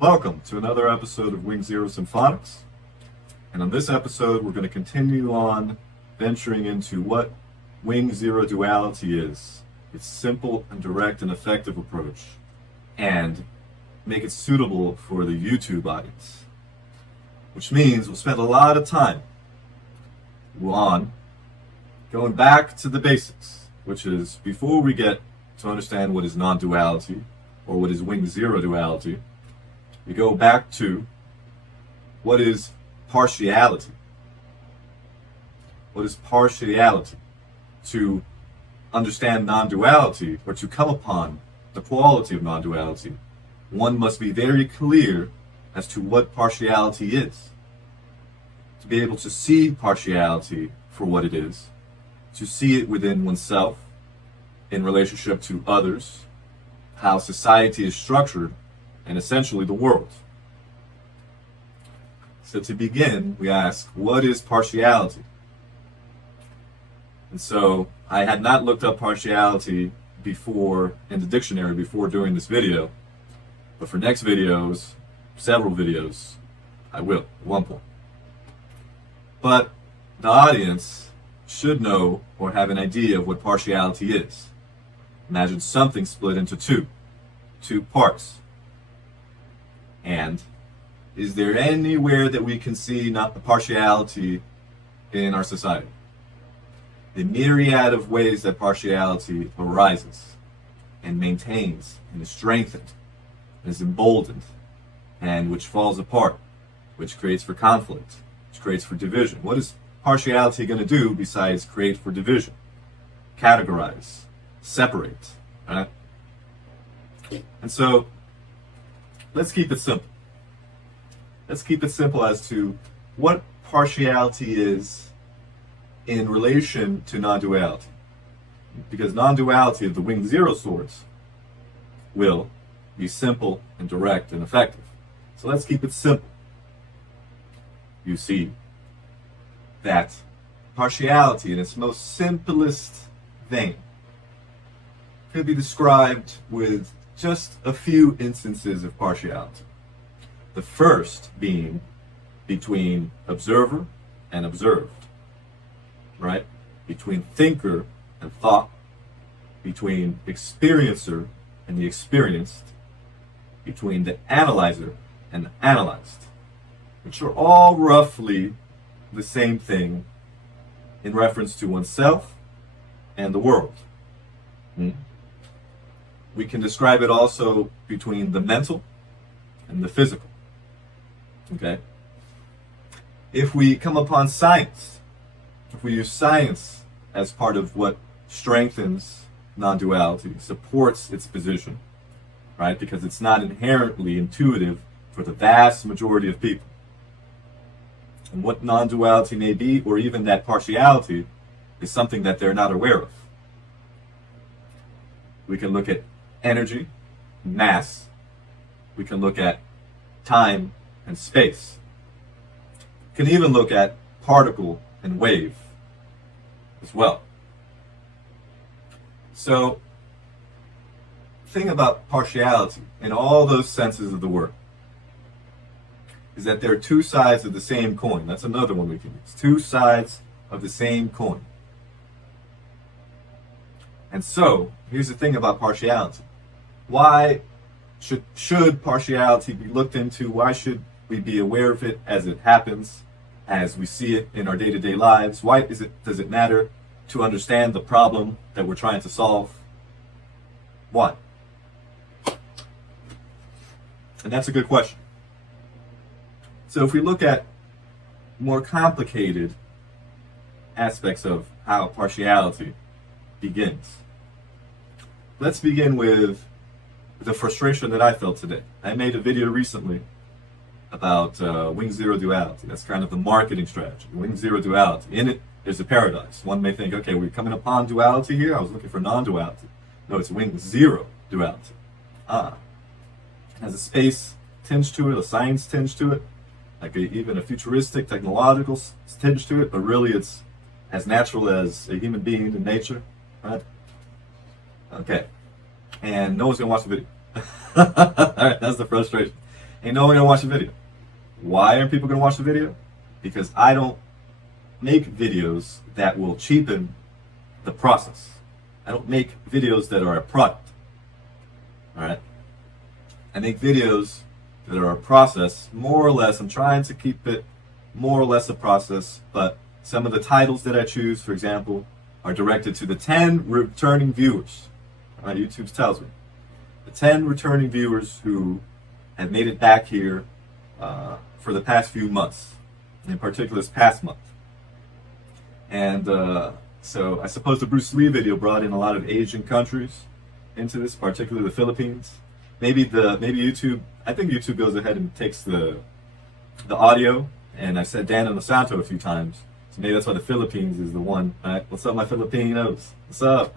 Welcome to another episode of Wing Zero Symphonics. And on this episode, we're going to continue on venturing into what Wing Zero-Duality is. Its simple and direct and effective approach, and make it suitable for the YouTube audience. Which means we'll spend a lot of time on going back to the basics, which is before we get to understand what is non-duality or what is Wing Zero-Duality, we go back to what is partiality. What is partiality? To understand non-duality, or to come upon the quality of non-duality, one must be very clear as to what partiality is. To be able to see partiality for what it is, to see it within oneself, in relationship to others, how society is structured, and essentially the world. So to begin, we ask, what is partiality? And so I had not looked up partiality before in the dictionary before doing this video, but for next videos, several videos, I will at one point. But the audience should know or have an idea of what partiality is. Imagine something split into two parts. And is there anywhere that we can see not partiality in our society? The myriad of ways that partiality arises and maintains and is strengthened and is emboldened, and which falls apart, which creates for conflict, which creates for division. What is partiality going to do besides create for division? Categorize, separate, right? And so let's keep it simple. Let's keep it simple as to what partiality is in relation to non-duality. Because non-duality of the Wing Zero sorts will be simple and direct and effective. So let's keep it simple. You see that partiality in its most simplest vein could be described with just a few instances of partiality. The first being between observer and observed, right? Between thinker and thought, between experiencer and the experienced, between the analyzer and the analyzed, which are all roughly the same thing in reference to oneself and the world. We can describe it also between the mental and the physical. Okay? If we come upon science, if we use science as part of what strengthens non-duality, supports its position, right? Because it's not inherently intuitive for the vast majority of people. And what non-duality may be, or even that partiality, is something that they're not aware of. We can look at energy, mass. We can look at time and space. We can even look at particle and wave as well. So, the thing about partiality in all those senses of the word is that there are two sides of the same coin. That's another one we can use. Two sides of the same coin. And so, here's the thing about partiality. Why should partiality be looked into? Why should we be aware of it as it happens, as we see it in our day-to-day lives? Why does it matter to understand the problem that we're trying to solve? Why? And that's a good question. So if we look at more complicated aspects of how partiality begins, let's begin with the frustration that I felt today. I made a video recently about Wing Zero-Duality. That's kind of the marketing strategy, Wing Zero-Duality. In it, there's a paradise. One may think, okay, we're coming upon duality here. I was looking for non-duality. No, it's Wing Zero-Duality. It has a space tinge to it, a science tinge to it, like even a futuristic, technological tinge to it, but really it's as natural as a human being in nature, right? Okay. And no one's going to watch the video. All right, that's the frustration. ain't no one gonna watch the video. Why aren't people gonna watch the video? Because I don't make videos that will cheapen the process. I don't make videos that are a product. Alright? I make videos that are a process, more or less. I'm trying to keep it more or less a process, but some of the titles that I choose, for example, are directed to the 10 returning viewers. YouTube tells me. The 10 returning viewers who have made it back here for the past few months, in particular this past month. And so I suppose the Bruce Lee video brought in a lot of Asian countries into this, particularly the Philippines. Maybe YouTube, I think YouTube goes ahead and takes the audio, and I said Dan and Santo a few times, so maybe that's why the Philippines is the one. Right? What's up, my Filipinos? What's up?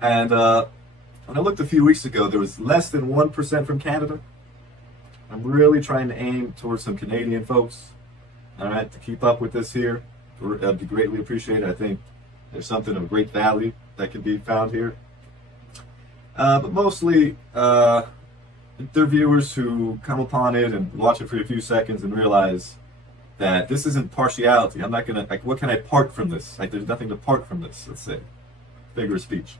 And when I looked a few weeks ago, there was less than 1% from Canada. I'm really trying to aim towards some Canadian folks, all right, to keep up with this here. That'd be greatly appreciated. I think there's something of great value that can be found here. But mostly, they're viewers who come upon it and watch it for a few seconds and realize that this isn't partiality. I'm not gonna, what can I part from this? There's nothing to part from this, let's say. Figure of speech.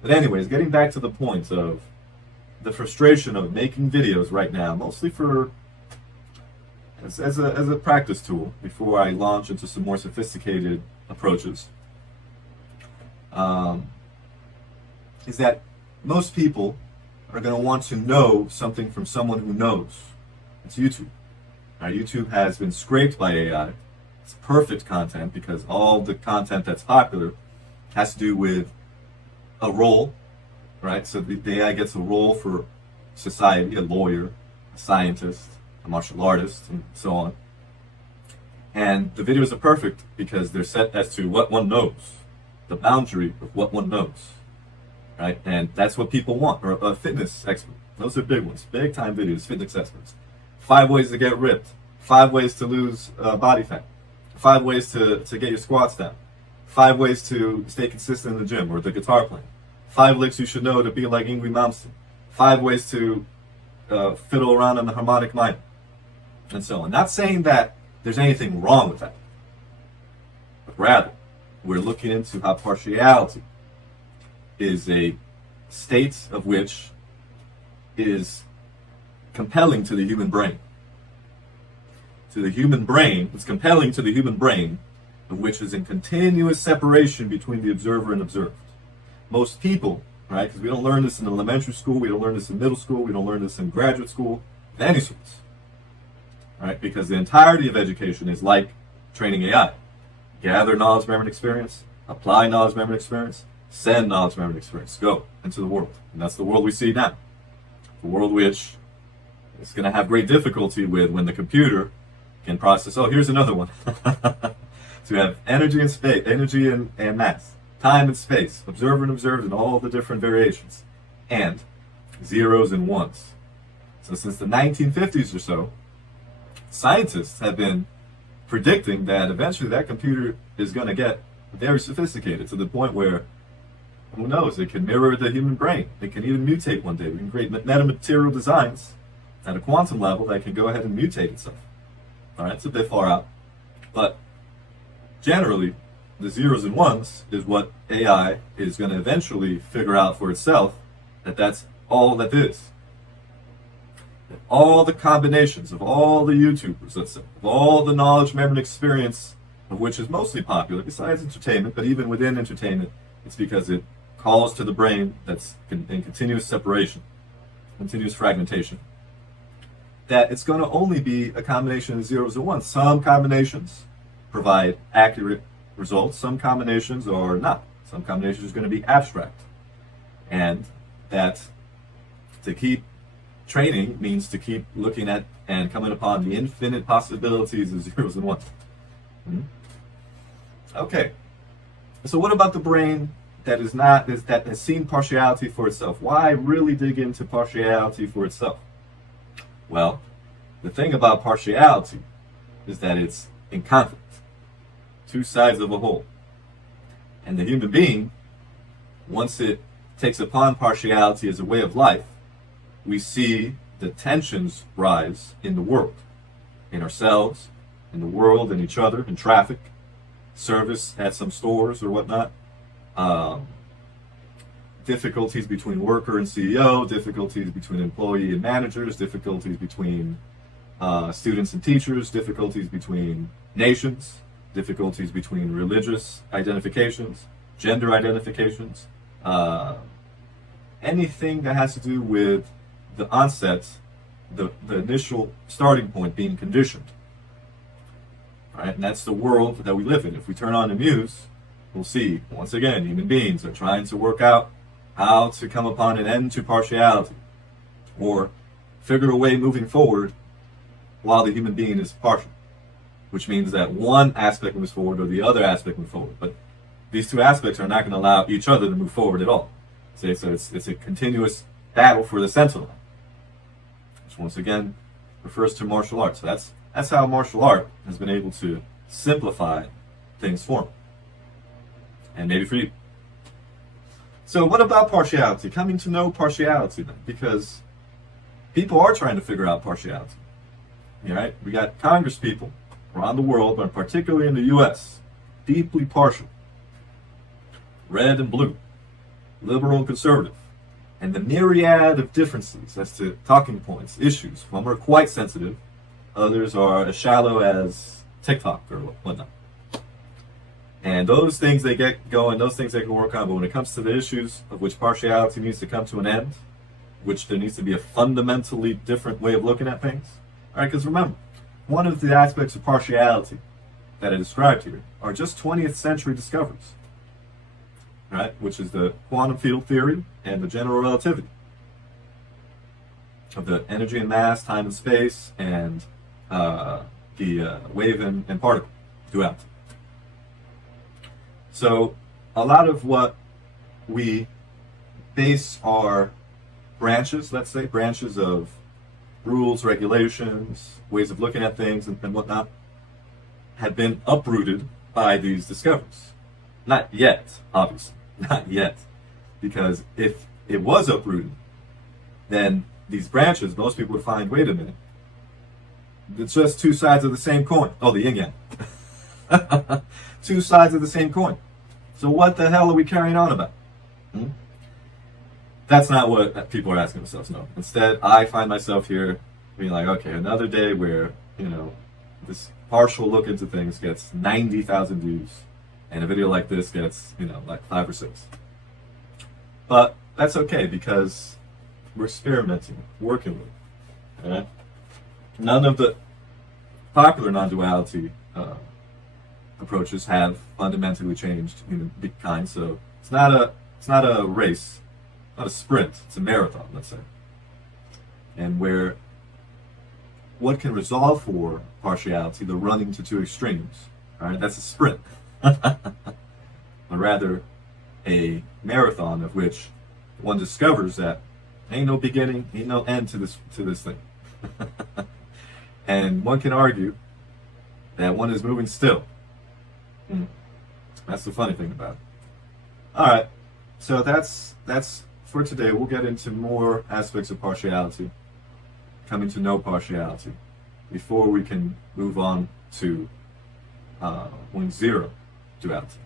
But anyways, getting back to the point of the frustration of making videos right now, mostly for as a practice tool before I launch into some more sophisticated approaches, is that most people are going to want to know something from someone who knows. It's YouTube. Now, YouTube has been scraped by AI. It's perfect content because all the content that's popular has to do with a role, right? So the AI gets a role for society, a lawyer, a scientist, a martial artist, and so on. And the videos are perfect because they're set as to what one knows, the boundary of what one knows, right? And that's what people want, or a fitness expert. Those are big ones, big time videos, fitness experts. 5 ways to get ripped, 5 ways to lose body fat, 5 ways to get your squats down, 5 ways to stay consistent in the gym or the guitar playing, 5 licks you should know to be like Ingrid Malmsteen, 5 ways to fiddle around on the harmonic minor, and so on. Not saying that there's anything wrong with that, but rather we're looking into how partiality is a state of which is compelling to the human brain. To the human brain, it's compelling to the human brain, of which is in continuous separation between the observer and observed. Most people, right, because we don't learn this in elementary school, we don't learn this in middle school, we don't learn this in graduate school, of any sorts. Right, because the entirety of education is like training AI. Gather knowledge, memory, and experience, apply knowledge, memory, and experience, send knowledge, memory, and experience, go into the world. And that's the world we see now. The world which is going to have great difficulty with when the computer can process, oh, here's another one. So we have energy and space, energy and mass, time and space, observer and observed in all the different variations, and zeros and ones. So since the 1950s or so, scientists have been predicting that eventually that computer is going to get very sophisticated to the point where, who knows, it can mirror the human brain. It can even mutate one day. We can create metamaterial designs at a quantum level that can go ahead and mutate itself. All right, it's a bit far out. But generally, the zeros and ones is what AI is going to eventually figure out for itself, that that's all that is. All the combinations of all the YouTubers, let's say, of all the knowledge, memory, and experience, of which is mostly popular, besides entertainment, but even within entertainment, it's because it calls to the brain that's in continuous separation, continuous fragmentation, that it's going to only be a combination of zeros and ones. Some combinations provide accurate results, some combinations are not. Some combinations are going to be abstract. And that to keep training means to keep looking at and coming upon the infinite possibilities of zeros and ones. Okay, so what about the brain that has seen partiality for itself? Why really dig into partiality for itself? Well, the thing about partiality is that it's in conflict, two sides of a whole. And the human being, once it takes upon partiality as a way of life, we see the tensions rise in the world, in ourselves, in the world, in each other, in traffic, service at some stores or whatnot. Difficulties between worker and CEO, difficulties between employee and managers, difficulties between students and teachers, difficulties between nations, difficulties between religious identifications, gender identifications, anything that has to do with the onset, the initial starting point being conditioned. Right? And that's the world that we live in. If we turn on the news, we'll see, once again, human beings are trying to work out how to come upon an end to partiality, or figure a way moving forward while the human being is partial, which means that one aspect moves forward or the other aspect moves forward. But these two aspects are not going to allow each other to move forward at all. So it's a continuous battle for the center line, which once again refers to martial arts. So that's how martial art has been able to simplify things for me, and maybe for you. So what about partiality? Coming to know partiality then, because people are trying to figure out partiality. All right, we got Congress people around the world, but particularly in the U.S., deeply partial, red and blue, liberal and conservative, and the myriad of differences as to talking points, issues. Some are quite sensitive, others are as shallow as TikTok or whatnot. And those things they get going, those things they can work on, but when it comes to the issues of which partiality needs to come to an end, which there needs to be a fundamentally different way of looking at things. All right, because remember, one of the aspects of partiality that I described here are just 20th century discoveries, right? Which is the quantum field theory and the general relativity of the energy and mass, time and space, and the wave and particle duality. So a lot of what we base our branches, let's say, branches of rules, regulations, ways of looking at things and whatnot, had been uprooted by these discoveries. Not yet, obviously. Not yet. Because if it was uprooted, then these branches, most people would find, wait a minute, it's just two sides of the same coin. Oh, the yin-yang. Two sides of the same coin. So what the hell are we carrying on about? That's not what people are asking themselves, no. Instead, I find myself here being like, okay, another day where, this partial look into things gets 90,000 views, and a video like this gets, like 5 or 6. But that's okay, because we're experimenting, working with it. Right? None of the popular non-duality approaches have fundamentally changed humankind, so it's not a race, not a sprint, it's a marathon, let's say. And where what can resolve for partiality, the running to two extremes, all right, that's a sprint. But rather a marathon of which one discovers that ain't no beginning, ain't no end to this thing. And one can argue that one is moving still. That's the funny thing about it. All right, so that's for today. We'll get into more aspects of partiality, coming to know partiality, before we can move on to Wing Zero-Duality.